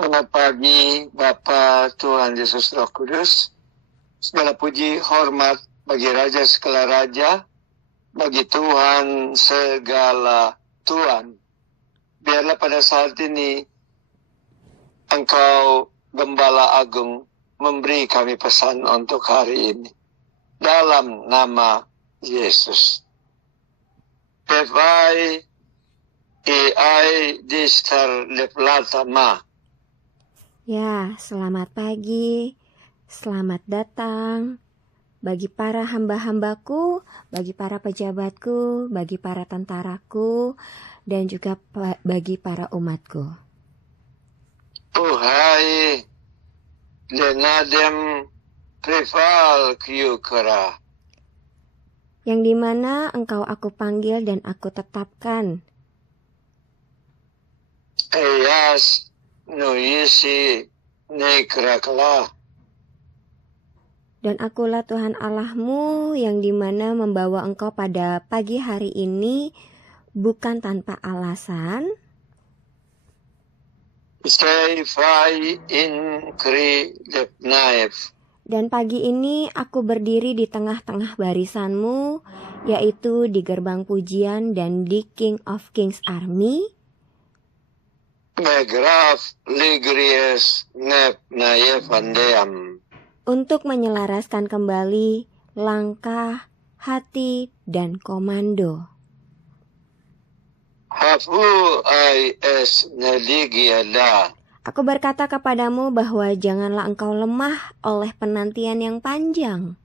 Selamat pagi, Bapa Tuhan Yesus Roh Kudus. Segala puji, hormat bagi Raja segala Raja, bagi Tuhan segala Tuhan. Biarlah pada saat ini Engkau, Gembala Agung, memberi kami pesan untuk hari ini. Dalam nama Yesus. Pevai ai distar leplata ma. Ya, selamat pagi, selamat datang bagi para hamba-hambaku, bagi para pejabatku, bagi para tentaraku, dan juga bagi para umatku. Tuhai lenadem preval kyukara. Yang dimana engkau aku panggil dan aku tetapkan. Eyas noisi nekrakala. Dan akulah Tuhan Allahmu yang dimana membawa engkau pada pagi hari ini bukan tanpa alasan. Seifai inkri lepnaef. Dan pagi ini aku berdiri di tengah-tengah barisanmu, yaitu di gerbang pujian dan di King of Kings Army. Megraf ligries nep naefandeam. Untuk menyelaraskan kembali langkah, hati, dan komando. Hafu ai es neligiada. Aku berkata kepadamu bahwa janganlah engkau lemah oleh penantian yang panjang.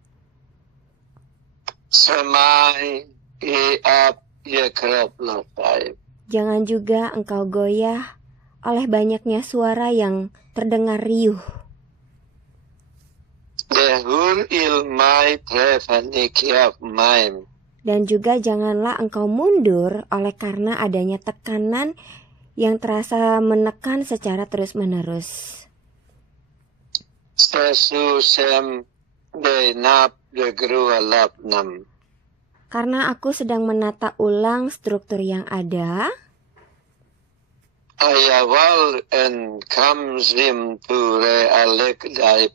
Semai iap yekrop lotai. Jangan juga engkau goyah oleh banyaknya suara yang terdengar riuh. Dehur ilmai prefanikiap maim. Dan juga janganlah engkau mundur oleh karena adanya tekanan yang terasa menekan secara terus-menerus. Sesusem benap degru alapnam. Karena aku sedang menata ulang struktur yang ada. Ayawal en kamzim ture alek daip.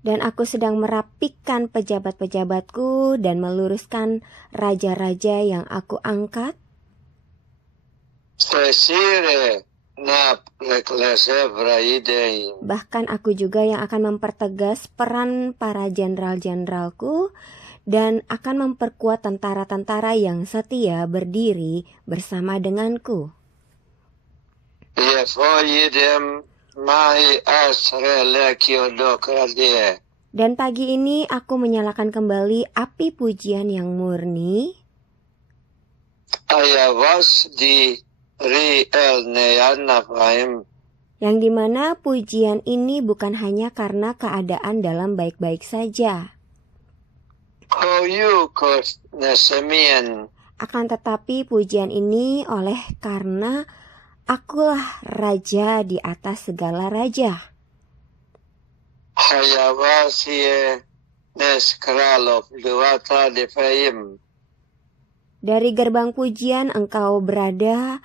Dan aku sedang merapikan pejabat-pejabatku dan meluruskan raja-raja yang aku angkat. Sesire nap reklese vraidei. Bahkan aku juga yang akan mempertegas peran para jenderal-jenderalku dan akan memperkuat tentara-tentara yang setia berdiri bersama denganku. Yefoidem mai asre lekiodokradie. Dan pagi ini aku menyalakan kembali api pujian yang murni. Ayawas di riel neanafaim. Yang dimana pujian ini bukan hanya karena keadaan dalam baik-baik saja. Koyu kos nesemian. Akan tetapi pujian ini oleh karena akulah raja di atas segala raja. Hayawasie neskralov luata defeim. Dari gerbang pujian engkau berada,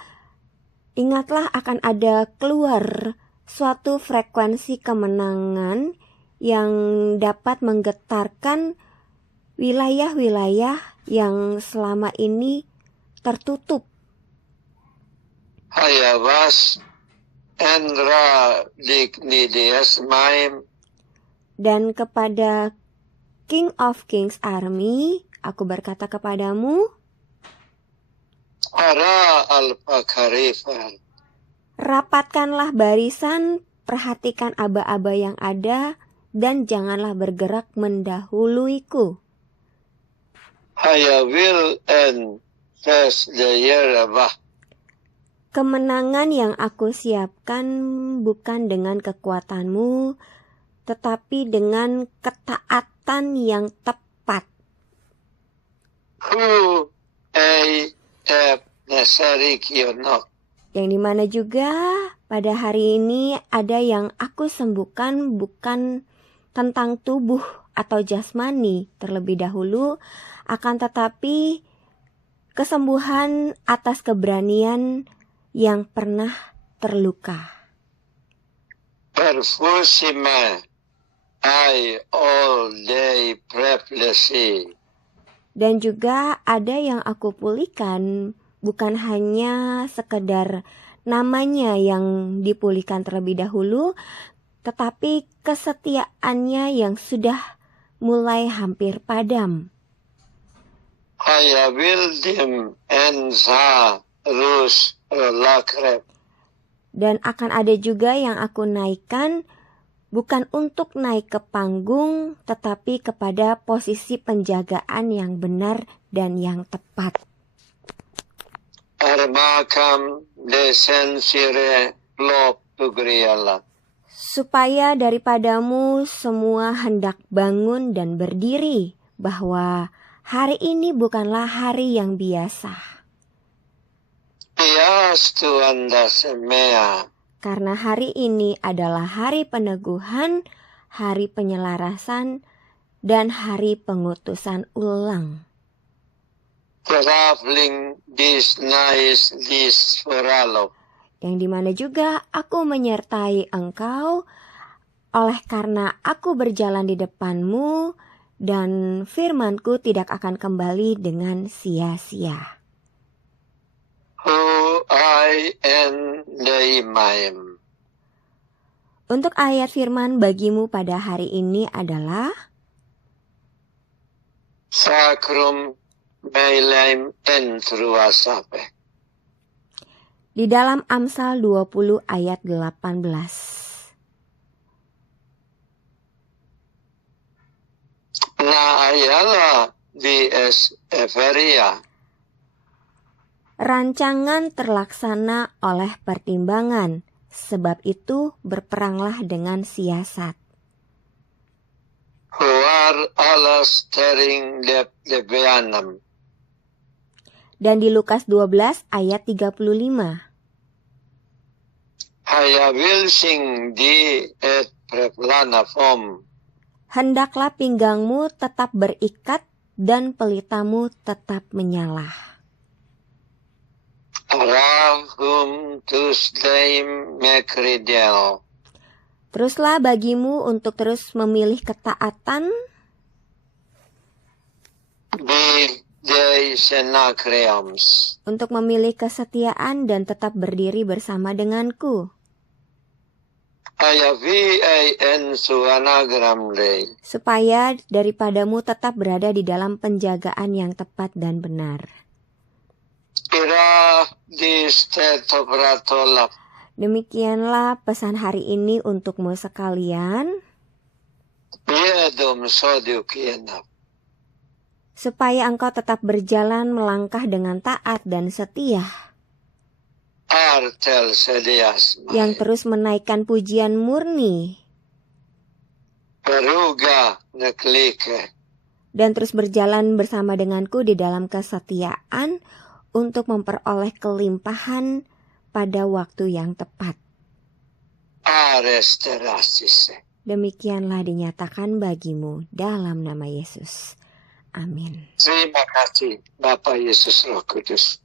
ingatlah akan ada keluar suatu frekuensi kemenangan yang dapat menggetarkan wilayah-wilayah yang selama ini tertutup. Hayawas enra dignidias maim. Dan kepada King of Kings Army, aku berkata kepadamu, Ara alpakarifan. rapatkanlah barisan, perhatikan aba-aba yang ada, dan janganlah bergerak mendahuluiku. Hayawil en tes deyerabah. Kemenangan yang aku siapkan bukan dengan kekuatanmu, tetapi dengan ketaatan yang tepat. Hu ei ep nesari kionok. Yang dimana juga pada hari ini ada yang aku sembuhkan bukan tentang tubuh atau jasmani terlebih dahulu, akan tetapi kesembuhan atas keberanian yang pernah terluka. perfusime ai all day preplesi. Dan juga ada yang aku pulihkan, bukan hanya sekedar namanya yang dipulihkan terlebih dahulu, tetapi kesetiaannya yang sudah mulai hampir padam. Aya vildim ensa rus lakrep. Dan akan ada juga yang aku naikkan, bukan untuk naik ke panggung, tetapi kepada posisi penjagaan yang benar dan yang tepat. Armakam desensire lop tugriala. Supaya daripadamu semua hendak bangun dan berdiri, bahwa hari ini bukanlah hari yang biasa. Pias tuanda semea. Karena hari ini adalah hari peneguhan, hari penyelarasan, dan hari pengutusan ulang. Traveling this nice this foralo. Yang dimana juga aku menyertai engkau, oleh karena aku berjalan di depanmu, dan firmanku tidak akan kembali dengan sia-sia. Who I and Deimaim. Untuk ayat firman bagimu pada hari ini adalah Sacrum meilaim entruasape. di dalam Amsal 20 ayat 18. Na ayala vis eferia. Rancangan terlaksana oleh pertimbangan, sebab itu berperanglah dengan siasat. Huar alas tering lebeanam. Dan di Lukas 12 ayat 35. Haya wilsing di et preplana fom. Hendaklah pinggangmu tetap berikat dan pelitamu tetap menyala. Arahum tusdaim mekridel. Teruslah bagimu untuk terus memilih ketaatan Bi dei senakreams. untuk memilih kesetiaan dan tetap berdiri bersama denganku. Aya vi en suanagram lei. Supaya daripadamu tetap berada di dalam penjagaan yang tepat dan benar. Ira di stetopratolap. Demikianlah pesan hari ini untukmu sekalian, Yedom sodiukienap. supaya engkau tetap berjalan melangkah dengan taat dan setia, Artel sedias. yang terus menaikkan pujian murni, Peruga neklike. dan terus berjalan bersama denganku di dalam kesetiaan untuk memperoleh kelimpahan pada waktu yang tepat. Aresterasise. Demikianlah dinyatakan bagimu dalam nama Yesus. Amin. Terima kasih Bapak Yesus Roh Kudus.